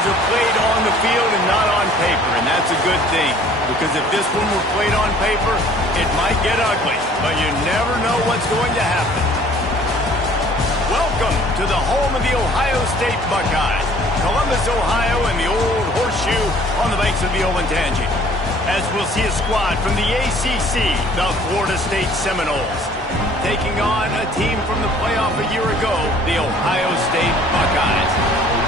games are played on the field and not on paper, and that's a good thing. Because if this one were played on paper, it might get ugly, but you never know what's going to happen. Welcome to the home of the Ohio State Buckeyes, Columbus, Ohio, and the old horseshoe on the banks of the Olentangy. As we'll see a squad from the ACC, the Florida State Seminoles, taking on a team from the playoff a year ago, the Ohio State Buckeyes.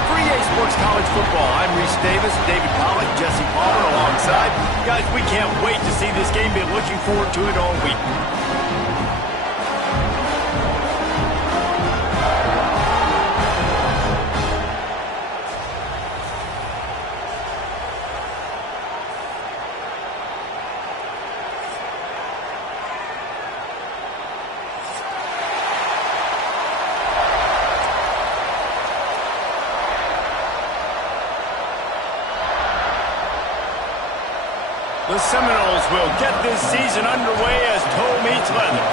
For EA Sports College Football, I'm Reese Davis, David Pollack, Jesse Palmer alongside. Guys, we can't wait to see this game. Been looking forward to it all week. The Seminoles will get this season underway as toe meets leather.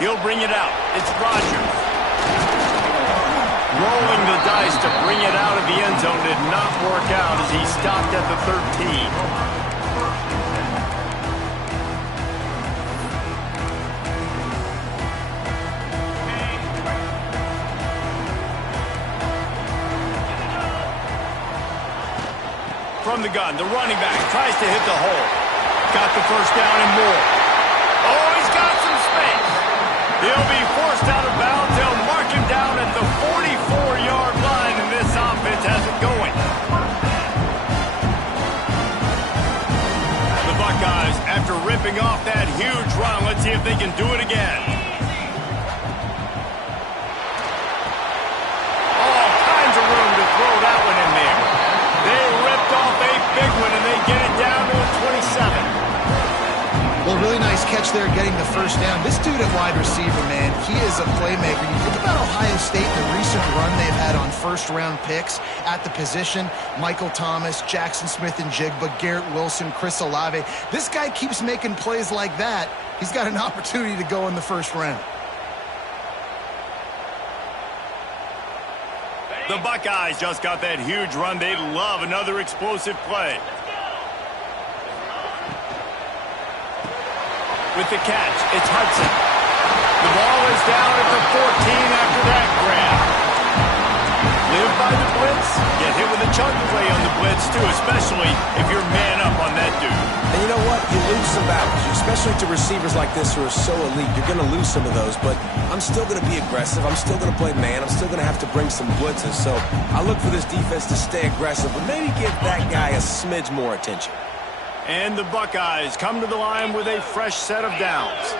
He'll bring it out. It's Rogers. Rolling the dice to bring it out of the end zone did not work out as he stopped at the 13. From the gun, the running back tries to hit the hole. Got the first down and more. Oh, he's got some space. He'll be forced out of bounds. They'll mark him down at the 44-yard line, and this offense has it going. The Buckeyes, after ripping off that huge run, let's see if they can do it again. All kinds of room to throw that one in there. They ripped off a big one, and they get it down to a 27. Well, really nice catch there getting the first down. This dude at wide receiver, man, he is a playmaker. You think about Ohio State, the recent run they've had on first-round picks at the position. Michael Thomas, Jackson Smith-Njigba, Garrett Wilson, Chris Olave. This guy keeps making plays like that. He's got an opportunity to go in the first round. The Buckeyes just got that huge run. They love another explosive play. With the catch, it's Hudson. The ball is down at the 14 after that grab. Live by the blitz. Get hit with a chunk play on the blitz, too, especially if you're man up on that dude. And you know what? You lose some battles, especially to receivers like this who are so elite. You're going to lose some of those, but I'm still going to be aggressive. I'm still going to play man. I'm still going to have to bring some blitzes. So I look for this defense to stay aggressive, but maybe give that guy a smidge more attention. And the Buckeyes come to the line with a fresh set of downs.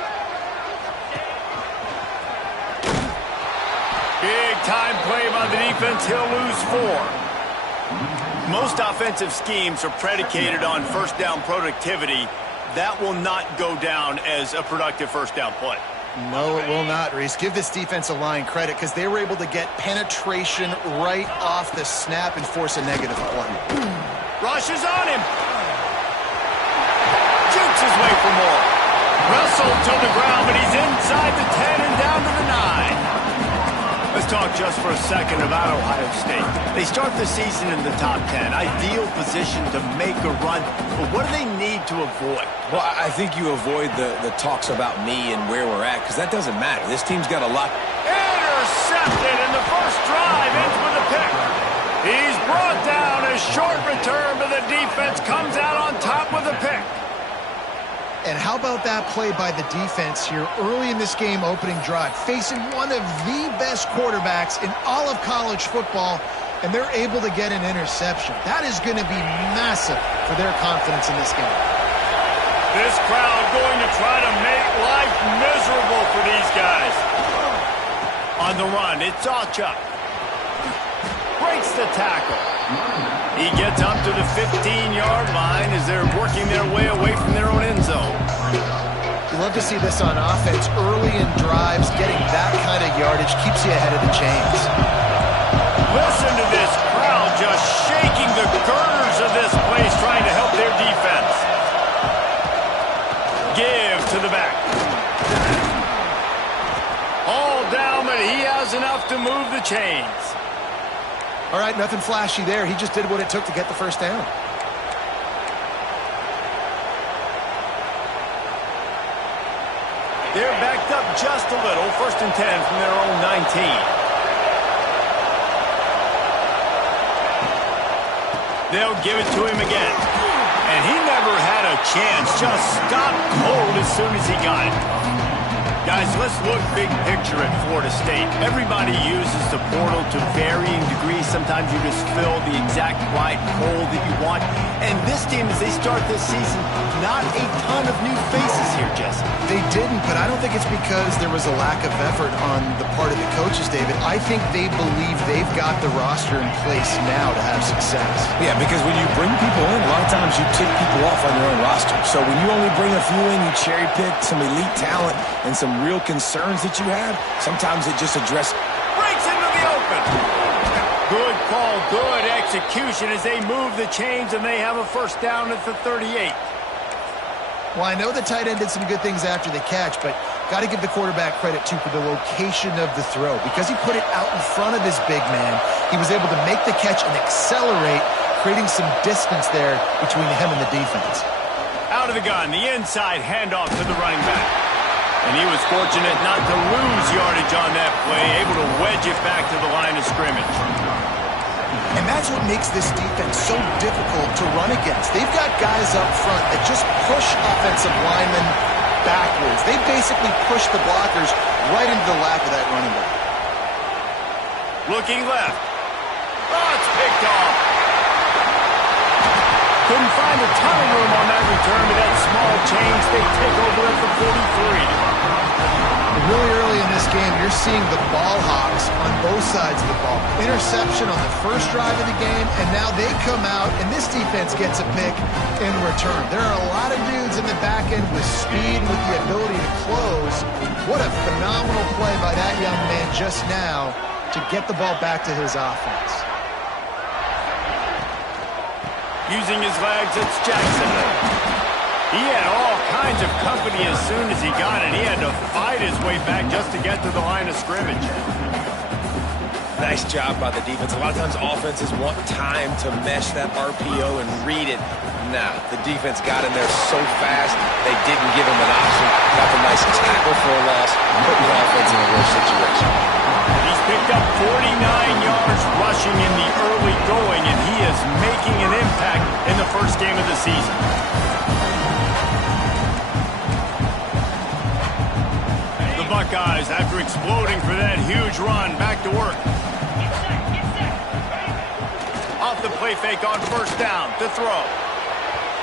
Big-time play by the defense. He'll lose 4. Most offensive schemes are predicated on first down productivity. That will not go down as a productive first down play. No, it will not, Reese. Give this defensive line credit because they were able to get penetration right off the snap and force a negative play. Rushes on him. Jukes his way for more. Wrestled to the ground, but he's inside the 10 and down to the 9. Let's talk just for a second about Ohio State. They start the season in the top 10. Ideal position to make a run. But what do they need to avoid? Well, I think you avoid the talks about me and where we're at, because that doesn't matter. This team's got a lot. Intercepted, and the first drive ends with a pick. He's brought down. A short return, but the defense comes out on top with a pick. And how about that play by the defense here early in this game opening drive, facing one of the best quarterbacks in all of college football, and they're able to get an interception. That is going to be massive for their confidence in this game. This crowd going to try to make life miserable for these guys. On the run, it's Alchuk. Breaks the tackle. He gets up to the 15-yard line as they're working their way away from their own end zone. You love to see this on offense. Early in drives, getting that kind of yardage keeps you ahead of the chains. Listen to this crowd just shaking the girders of this place, trying to help their defense. Give to the back. does enough to move the chains. All right, nothing flashy there. He just did what it took to get the first down. They're backed up just a little. 1st and 10 from their own 19. They'll give it to him again. And he never had a chance. Just stopped cold as soon as he got it. Guys, let's look big picture at Florida State. Everybody uses the portal to varying degrees. Sometimes you just fill the exact right hole that you want. And this team, as they start this season, not a ton of new faces here, Jesse. They didn't, but I don't think it's because there was a lack of effort on the part of the coaches, David. I think they believe they've got the roster in place now to have success. Yeah, because when you bring people in, a lot of times you tick people off on your own roster. So when you only bring a few in, you cherry pick some elite talent and some real concerns that you have, sometimes it just addresses. Breaks into the open. Good call, good execution as they move the chains and they have a first down at the 38. Well, I know the tight end did some good things after the catch, but got to give the quarterback credit, too, for the location of the throw. Because he put it out in front of his big man, he was able to make the catch and accelerate, creating some distance there between him and the defense. Out of the gun, the inside handoff to the running back. And he was fortunate not to lose yardage on that play, able to wedge it back to the line of scrimmage. And that's what makes this defense so difficult to run against. They've got guys up front that just push offensive linemen backwards. They basically push the blockers right into the lap of that running back. Looking left. Oh, it's picked off. Couldn't find a ton of room on that return to that small change. They take over at the 43. Really early in this game, you're seeing the ball hawks on both sides of the ball. Interception on the first drive of the game, and now they come out, and this defense gets a pick in return. There are a lot of dudes in the back end with speed, with the ability to close. What a phenomenal play by that young man just now to get the ball back to his offense. Using his legs, it's Jackson. He had all kinds of company as soon as he got it. He had to fight his way back just to get to the line of scrimmage. Nice job by the defense. A lot of times offenses want time to mesh that RPO and read it. Nah, the defense got in there so fast, they didn't give him an option. Got the nice tackle for a loss, putting the offense in a worse situation. He's picked up 49 yards rushing in the early going, and he is making an impact in the first game of the season. The Buckeyes, after exploding for that huge run, back to work. Off the play fake on first down to throw.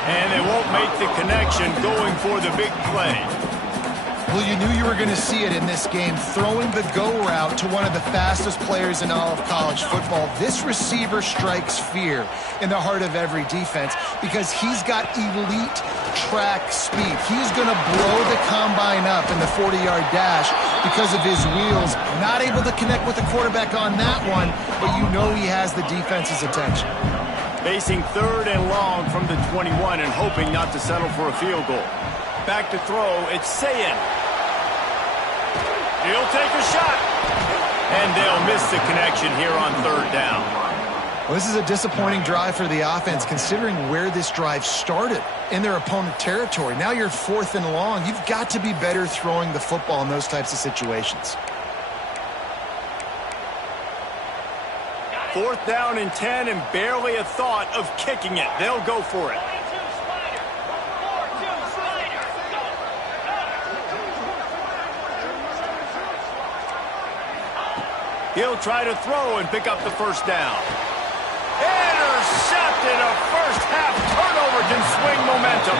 And they won't make the connection going for the big play. Well, you knew you were going to see it in this game, throwing the go route to one of the fastest players in all of college football. This receiver strikes fear in the heart of every defense because he's got elite track speed. He's going to blow the combine up in the 40-yard dash because of his wheels. Not able to connect with the quarterback on that one, but you know he has the defense's attention. Facing third and long from the 21 and hoping not to settle for a field goal. Back to throw, it's Sayin. He'll take a shot. And they'll miss the connection here on third down. Well, this is a disappointing drive for the offense considering where this drive started in their opponent territory. Now you're fourth and long. You've got to be better throwing the football in those types of situations. Fourth down and 10 and barely a thought of kicking it. They'll go for it. He'll try to throw and pick up the first down. Intercepted. A first half turnover can swing momentum.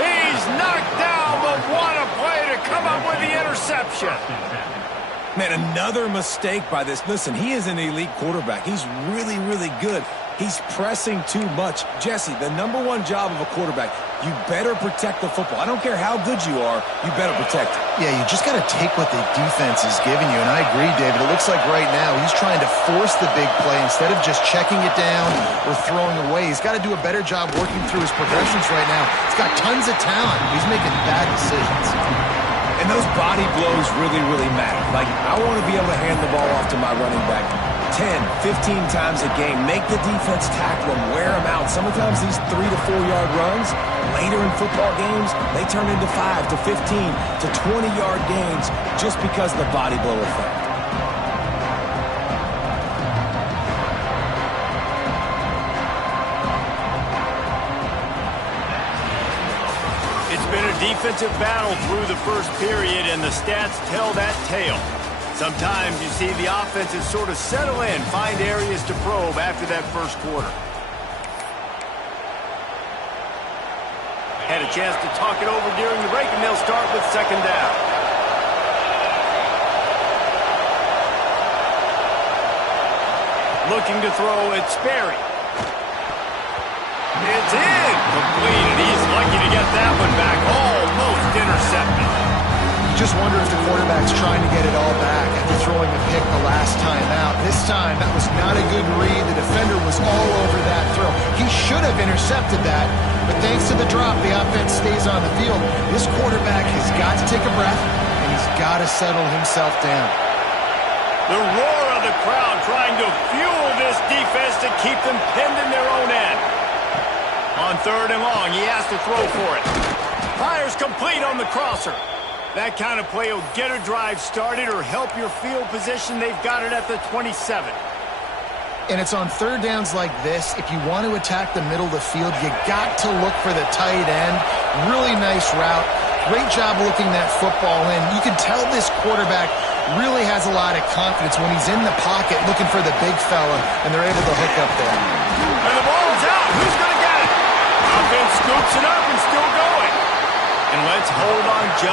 He's knocked down, but what a play to come up with the interception. Man, another mistake by this. Listen, he is an elite quarterback. He's really, really good. He's pressing too much. Jesse, the #1 job of a quarterback, you better protect the football. I don't care how good you are, you better protect it. Yeah, you just got to take what the defense is giving you. And I agree, David. It looks like right now he's trying to force the big play instead of just checking it down or throwing away. He's got to do a better job working through his progressions right now. He's got tons of talent. He's making bad decisions. And those body blows really, really matter. Like, I want to be able to hand the ball off to my running back 10, 15 times a game. Make the defense tackle them, wear them out. Sometimes these 3 to 4 yard runs, later in football games, they turn into 5 to 15 to 20 yard gains just because of the body blow effect. It's been a defensive battle through the first period, and the stats tell that tale. Sometimes you see the offenses sort of settle in, find areas to probe after that first quarter. Had a chance to talk it over during the break, and they'll start with second down. Looking to throw, it's Sperry. It's in. Completed. He's lucky to get that one back. Almost intercepted. You just wonder if the quarterback's trying to get it all back after throwing a pick the last time out. This time, that was not a good read. The defender was all over that throw. He should have intercepted that, but thanks to the drop, the offense stays on the field. This quarterback has got to take a breath, and he's got to settle himself down. The roar of the crowd trying to fuel this defense to keep them pinned in their own end. On third and long, he has to throw for it. Fires complete on the crosser. That kind of play will get a drive started or help your field position. They've got it at the 27. And it's on third downs like this. If you want to attack the middle of the field, you got to look for the tight end. Really nice route. Great job looking that football in. You can tell this quarterback really has a lot of confidence when he's in the pocket looking for the big fella, and they're able to hook up there. And the ball's out. Who's going to get it? Offense scoops it up and still going. And let's hold on just